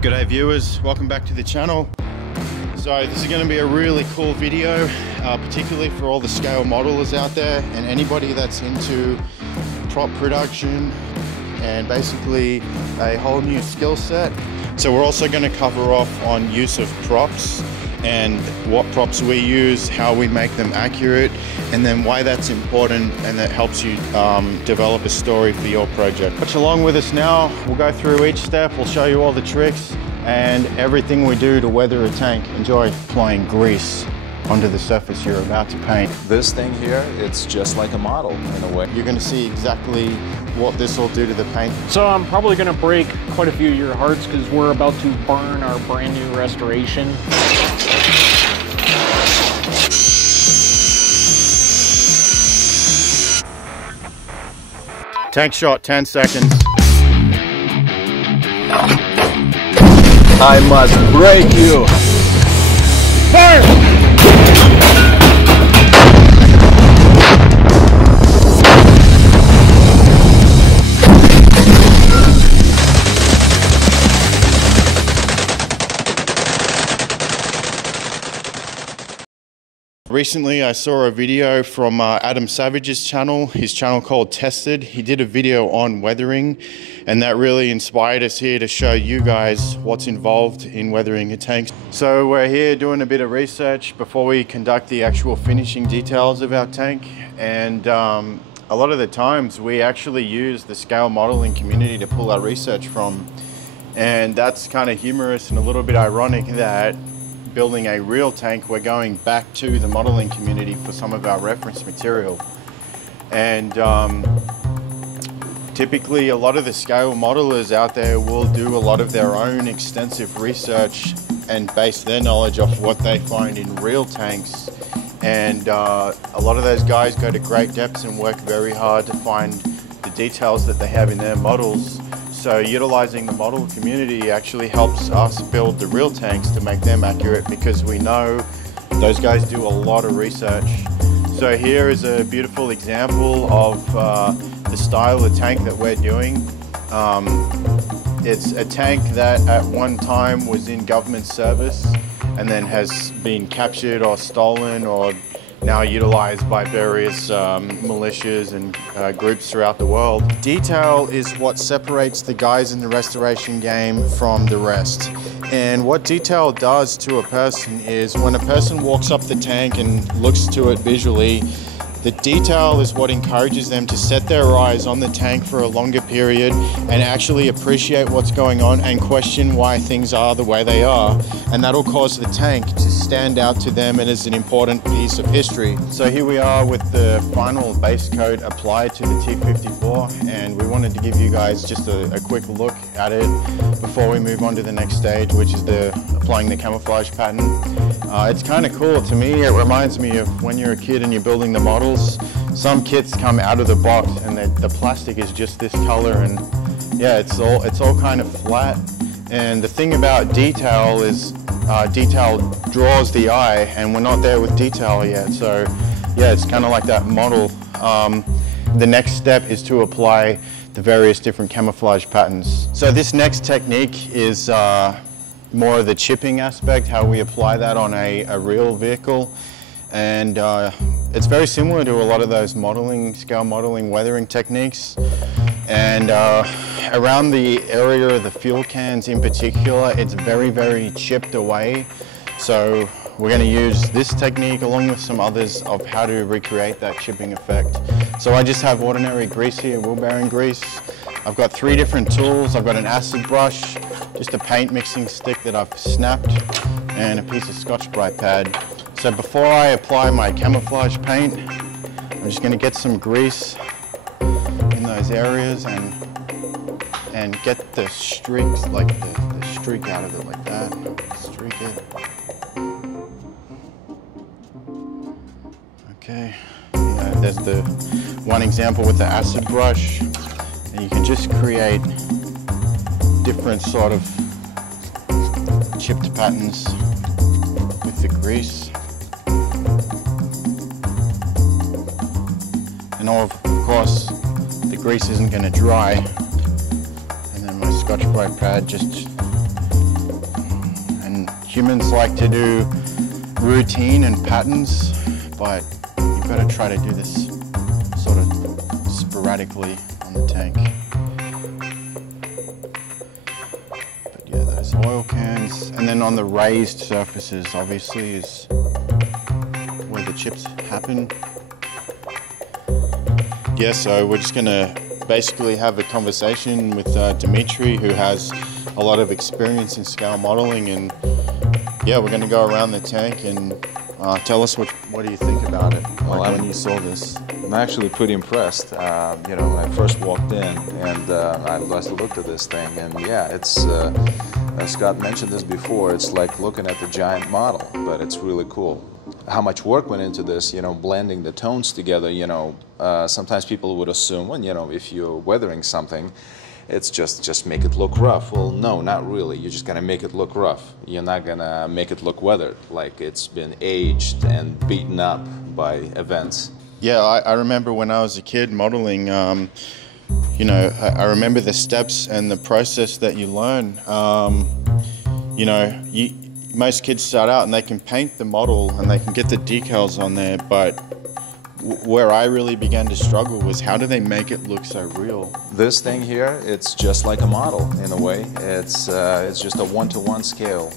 G'day viewers, welcome back to the channel. So this is going to be a really cool video, particularly for all the scale modelers out there and anybody that's into prop production and basically a whole new skill set. So we're also going to cover off on use of props and what props we use, how we make them accurate, and then why that's important and that helps you develop a story for your project. Watch along with us now. We'll go through each step. We'll show you all the tricks and everything we do to weather a tank. Enjoy applying grease onto the surface you're about to paint. This thing here, it's just like a model in a way. You're going to see exactly what this will do to the paint. So I'm probably going to break quite a few of your hearts because we're about to burn our brand new restoration. Tank shot, 10 seconds. I must break you. Fire! Recently I saw a video from Adam Savage's channel, his channel called Tested. He did a video on weathering, and that really inspired us here to show you guys what's involved in weathering a tank. So we're here doing a bit of research before we conduct the actual finishing details of our tank, and a lot of the times we actually use the scale modeling community to pull our research from, and that's kind of humorous and a little bit ironic that building a real tank, we're going back to the modeling community for some of our reference material. And typically a lot of the scale modelers out there will do a lot of their own extensive research and base their knowledge off what they find in real tanks. And a lot of those guys go to great depths and work very hard to find the details that they have in their models. So utilizing the model community actually helps us build the real tanks to make them accurate, because we know those guys do a lot of research. So here is a beautiful example of the style of tank that we're doing. It's a tank that at one time was in government service and then has been captured or stolen or now utilized by various militias and groups throughout the world. Detail is what separates the guys in the restoration game from the rest. And what detail does to a person is when a person walks up the tank and looks to it visually, the detail is what encourages them to set their eyes on the tank for a longer period and actually appreciate what's going on and question why things are the way they are. And that'll cause the tank to stand out to them and is an important piece of history. So here we are with the final base coat applied to the T-54, and we wanted to give you guys just a quick look at it before we move on to the next stage, which is applying the camouflage pattern. It's kind of cool. To me, it reminds me of when you're a kid and you're building the models. Some kits come out of the box and the plastic is just this color, and yeah, it's all kind of flat. And the thing about detail is detail draws the eye, and we're not there with detail yet. So yeah, it's kind of like that model. The next step is to apply the various different camouflage patterns. So this next technique is more of the chipping aspect, how we apply that on a real vehicle. And it's very similar to a lot of those scale modeling weathering techniques. And around the area of the fuel cans in particular, it's very, very chipped away. So we're going to use this technique along with some others of how to recreate that chipping effect. So I just have ordinary grease here, wheel bearing grease. I've got 3 different tools. I've got an acid brush, just a paint mixing stick that I've snapped, and a piece of Scotch-Brite pad. So before I apply my camouflage paint, I'm just going to get some grease in those areas and get the streaks, like the streak out of it, like that. Streak it. Okay. There's the one example with the acid brush, and you can just create different sort of chipped patterns with the grease. And of course, the grease isn't going to dry. And then my Scotch-Brite pad just Humans like to do routine and patterns, but you've got to try to do this sort of sporadically on the tank. But yeah, those oil cans, and then on the raised surfaces, obviously, is where the chips happen. Yeah, so we're just gonna basically have a conversation with Dimitri, who has a lot of experience in scale modeling, and yeah, we're gonna go around the tank and tell us what do you think about it, like when you saw this. I'm actually pretty impressed. You know, when I first walked in and I looked at this thing, and yeah, it's, as Scott mentioned this before, it's like looking at the giant model, but it's really cool. How much work went into this, you know, blending the tones together, you know. Sometimes people would assume, well, you know, if you're weathering something, it's just make it look rough. Well, no, not really. You're just gonna make it look rough. You're not gonna make it look weathered, like it's been aged and beaten up by events. Yeah, I remember when I was a kid modeling, you know, I remember the steps and the process that you learn. You know, most kids start out and they can paint the model and they can get the decals on there, but where I really began to struggle was how do they make it look so real? This thing here, it's just like a model in a way. It's just a one-to-one scale.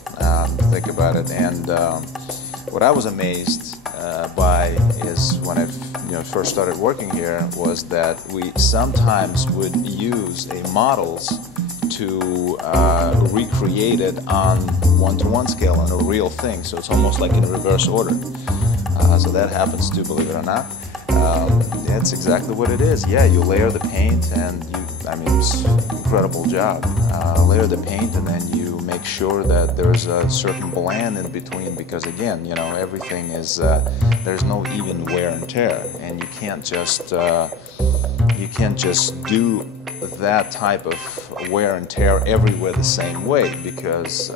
Think about it. And what I was amazed by is when I first started working here was that we sometimes would use a models to recreate it on one-to-one scale on a real thing. So it's almost like in reverse order. So that happens too, believe it or not. That's exactly what it is. Yeah, you layer the paint and I mean, it's an incredible job. Layer the paint and then you make sure that there's a certain blend in between, because again, you know, everything is, there's no even wear and tear, and you can't just do that type of wear and tear everywhere the same way, because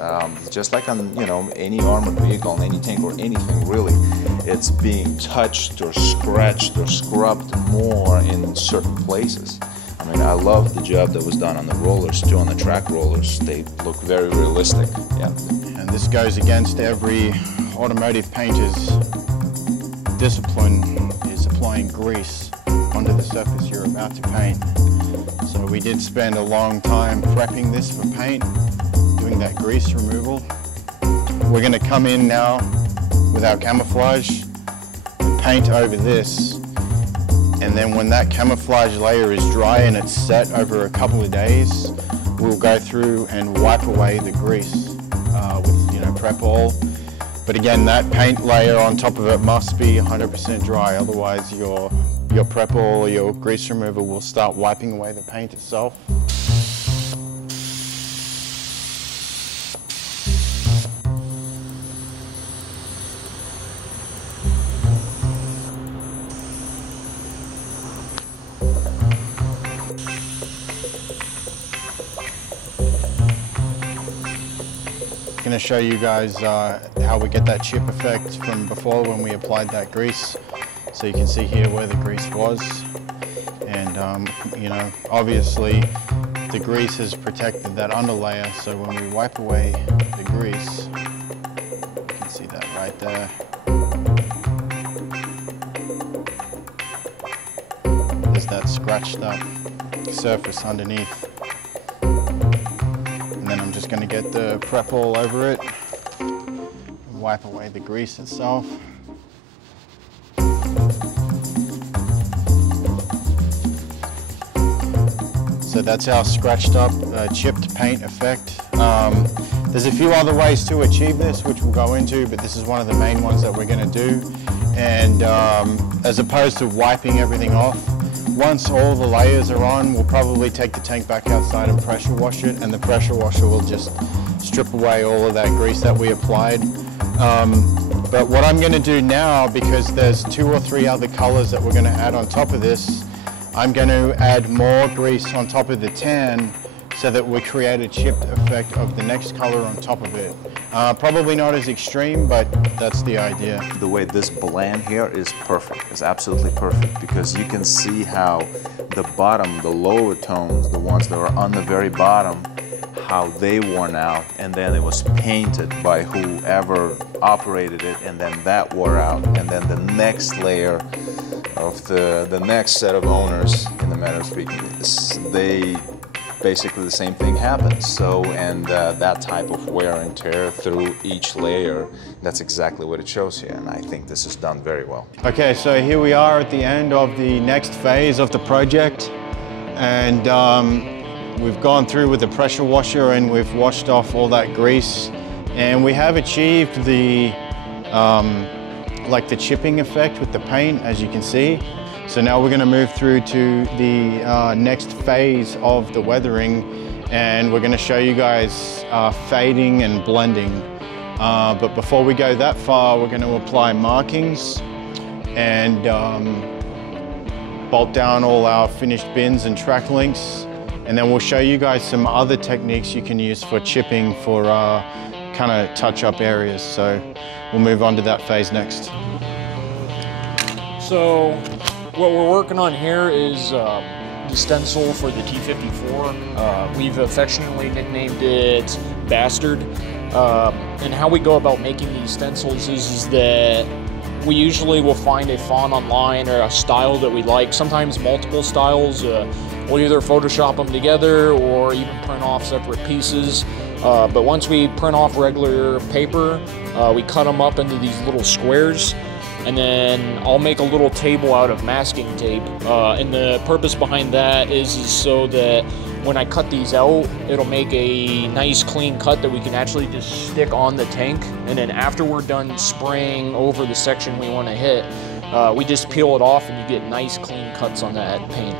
just like on, you know, any armored vehicle, on any tank or anything really, it's being touched or scratched or scrubbed more in certain places. I mean, I love the job that was done on the rollers too, on the track rollers. They look very realistic. Yeah. And this goes against every automotive painter's discipline, is applying grease onto the surface you're about to paint. So we did spend a long time prepping this for paint, doing that grease removal. We're going to come in now with our camouflage and paint over this, and then when that camouflage layer is dry and it's set over a couple of days, we'll go through and wipe away the grease with, you know, prep oil. But again, that paint layer on top of it must be 100% dry, otherwise your prep oil or your grease remover will start wiping away the paint itself. I'm going to show you guys how we get that chip effect from before when we applied that grease. So you can see here where the grease was, and you know, obviously the grease has protected that underlayer, so when we wipe away the grease, you can see that right there. There's that scratched up surface underneath. And then I'm just going to get the prep all over it and wipe away the grease itself. So that's our scratched up, chipped paint effect. There's a few other ways to achieve this, which we'll go into, but this is one of the main ones that we're going to do. And as opposed to wiping everything off, once all the layers are on, we'll probably take the tank back outside and pressure wash it, and the pressure washer will just strip away all of that grease that we applied. But what I'm going to do now, because there's 2 or 3 other colors that we're going to add on top of this, I'm going to add more grease on top of the tan so that we create a chipped effect of the next color on top of it. Probably not as extreme, but that's the idea. The way this blend here is perfect, it's absolutely perfect, because you can see how the bottom, the lower tones, the ones that are on the very bottom, how they worn out, and then it was painted by whoever operated it, and then that wore out, and then the next layer of the next set of owners, in the matter of speaking, they basically the same thing happens. So, and that type of wear and tear through each layer, that's exactly what it shows here, and I think this is done very well. Okay, so here we are at the end of the next phase of the project, and we've gone through with the pressure washer and we've washed off all that grease, and we have achieved the like the chipping effect with the paint, as you can see. So now we're going to move through to the next phase of the weathering, and we're going to show you guys fading and blending. But before we go that far, we're going to apply markings and bolt down all our finished bins and track links. And then we'll show you guys some other techniques you can use for chipping for kind of touch-up areas. So we'll move on to that phase next. So what we're working on here is the stencil for the T-54. We've affectionately nicknamed it Bastard. And how we go about making these stencils is that we usually will find a font online or a style that we like, sometimes multiple styles. We'll either Photoshop them together or even print off separate pieces. But once we print off regular paper, we cut them up into these little squares, and then I'll make a little table out of masking tape. And the purpose behind that is so that when I cut these out, it'll make a nice clean cut that we can actually just stick on the tank. And then after we're done spraying over the section we want to hit, we just peel it off and you get nice clean cuts on that paint.